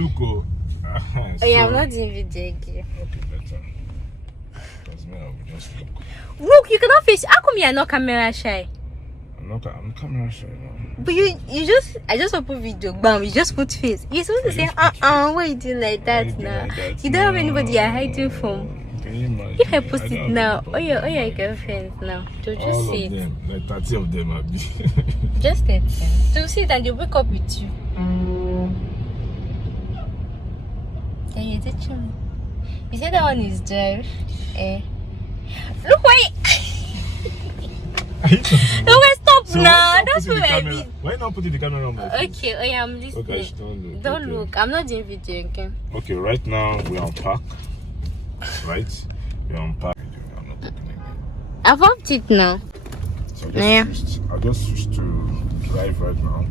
look. Oh yeah, I'm not doing video again. Okay, better. Because me, I will just look. Look, you cannot face. How come you are not camera shy? I'm camera shy now. But I just open video, bam, you just put face. You're supposed to say, why you doing like that now? You don't have anybody you're hiding from. Can you imagine? If I post it now, oh your girlfriends now, to just all see of it. them, like 30 of them are big. Just 10. To see it and they wake up with you. Can you teach me? You said that one is drive. Look why. No, stop So now. That's what I mean. Why not putting the camera on my face? Okay, oh yeah, I'm listening. Okay, Don't look. I'm not doing video again. Okay, right now we're on park. Right? We're on park. I'm not looking again. I've upped it now. So I just switched to drive right now.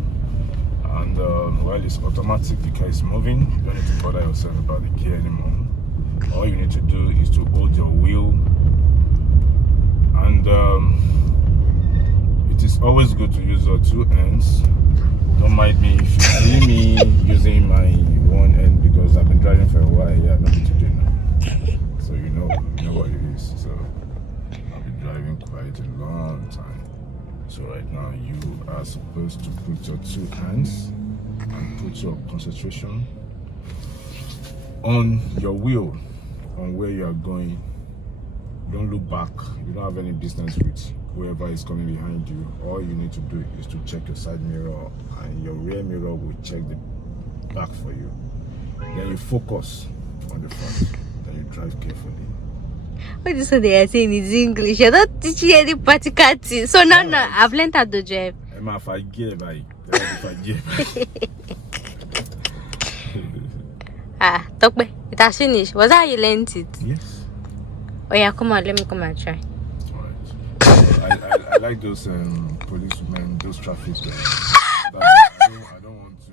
And while it's automatic, the car is moving. You don't need to bother yourself about the gear anymore. All you need to do is to hold your wheel. And it is always good to use your two hands. Don't mind me if you see me using my one hand because I've been driving for a while. Yeah, nothing to do now. So you know what it is. So I've been driving quite a long time. So right now you are supposed to put your two hands and put your concentration on your wheel, on where you are going. Don't look back. You don't have any business with whoever is coming behind you. All you need to do is to check your side mirror, and your rear mirror will check the back for you. Then you focus on the front. Then you drive carefully. What is what they are saying is English. You're not teaching any practical thing. So now I've learned how to drive. If I get by. Tokbe, it has finished. Was that how you learned it? Yes. Oh yeah, come on, let me come and try. Alright. I like those policemen, those traffic. I don't want to.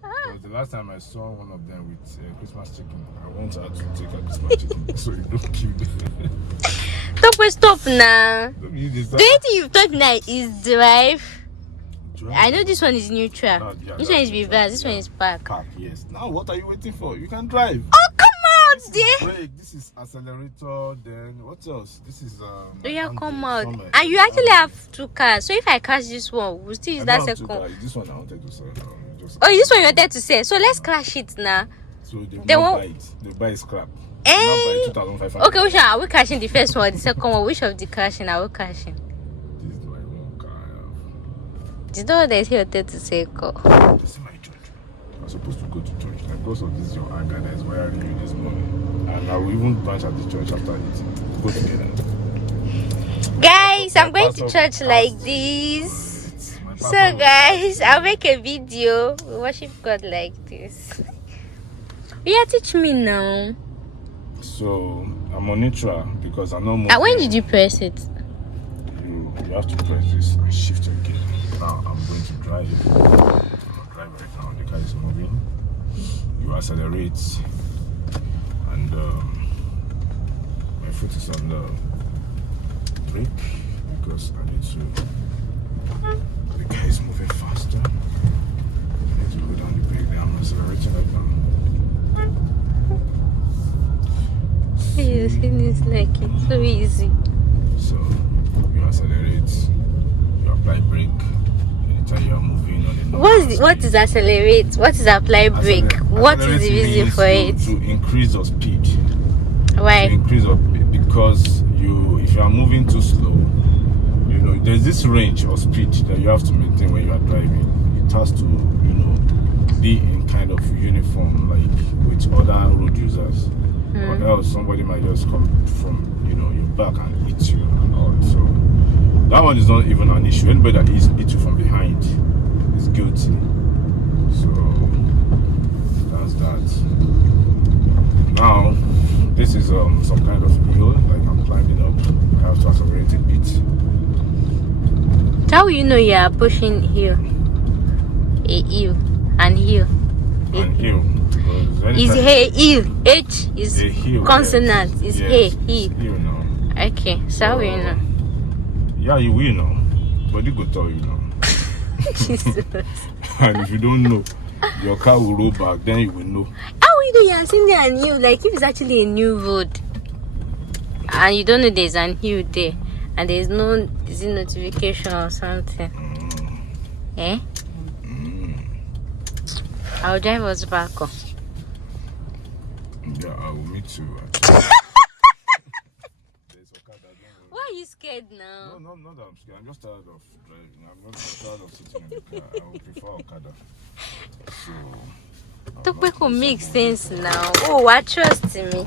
Because the last time I saw one of them with Christmas chicken, I want her to take her Christmas chicken so you don't kill them. Tokbe, stop now. Don't use this. The only thing you've taught me now is drive. Drive. I know this one is neutral. This one is reverse. This one is park. Park, yes. Now what are you waiting for? You can drive. Oh, come out, dear. Brake. This is accelerator. Then what else? This is Oh yeah, come out. And you actually have two cars. So if I crash this one, we'll still use that second. This one I wanted to sell. Oh, this one you wanted to say. So let's crash it now. So they won't buy it. They buy scrap. Eh? 2,500. Okay, which one are we crashing? The first one or the second one? Which of the crashing are we crashing? This is my one car I have. You know what they say you wanted to say? Go. This is my church. I'm supposed to go to church. And because of this, your anger that is wiring you this morning. And I will even branch at the church after it. Go together. Guys, I'm going to church like this. So guys, I'll make a video. We worship God like this. Yeah, teach me now. So I'm on neutral because I know more. When did you press it? You have to press this and shift your gear. Now I'm going to drive. I'm driving right now. The car is moving. You accelerate, and my foot is on the brake because I need to. The car is moving faster. I need to go down the brake. Then I'm accelerating right now. It's like it's so easy. So you accelerate, you apply brake. Anytime you are moving on the what is accelerate? What is apply brake? What is the reason for it? To increase your speed. Why? To increase your because if you are moving too slow, there's this range of speed that you have to maintain when you are driving. It has to, be in kind of uniform like with other road users. Or else somebody might just come from your back and hit you and all. So that one is not even an issue. Anybody that hits you from behind is guilty. So that's that. Now this is some kind of hill, like I'm climbing up. I have to accelerate a bit. How will you know you are pushing hill? A hill and hill. And hill. Is hey hill? H is hill, consonant. Yes. Is Yes. hey hill. Hill now. Okay, so how will you know? Yeah, you will know. But you go tell you know. Jesus. And if you don't know, your car will roll back, then you will know. How will you know you're seeing there and you? Like if it's actually a new road and you don't know there's an hill there and there's no notification or something. Eh? I'll drive us back home. Yeah, I will meet you. Why are you scared now? No, not that I'm scared. I'm just tired of driving. I'm not tired of sitting in the car. I would prefer Okada. So. Tokpeko makes sense now. Oh, I trust me.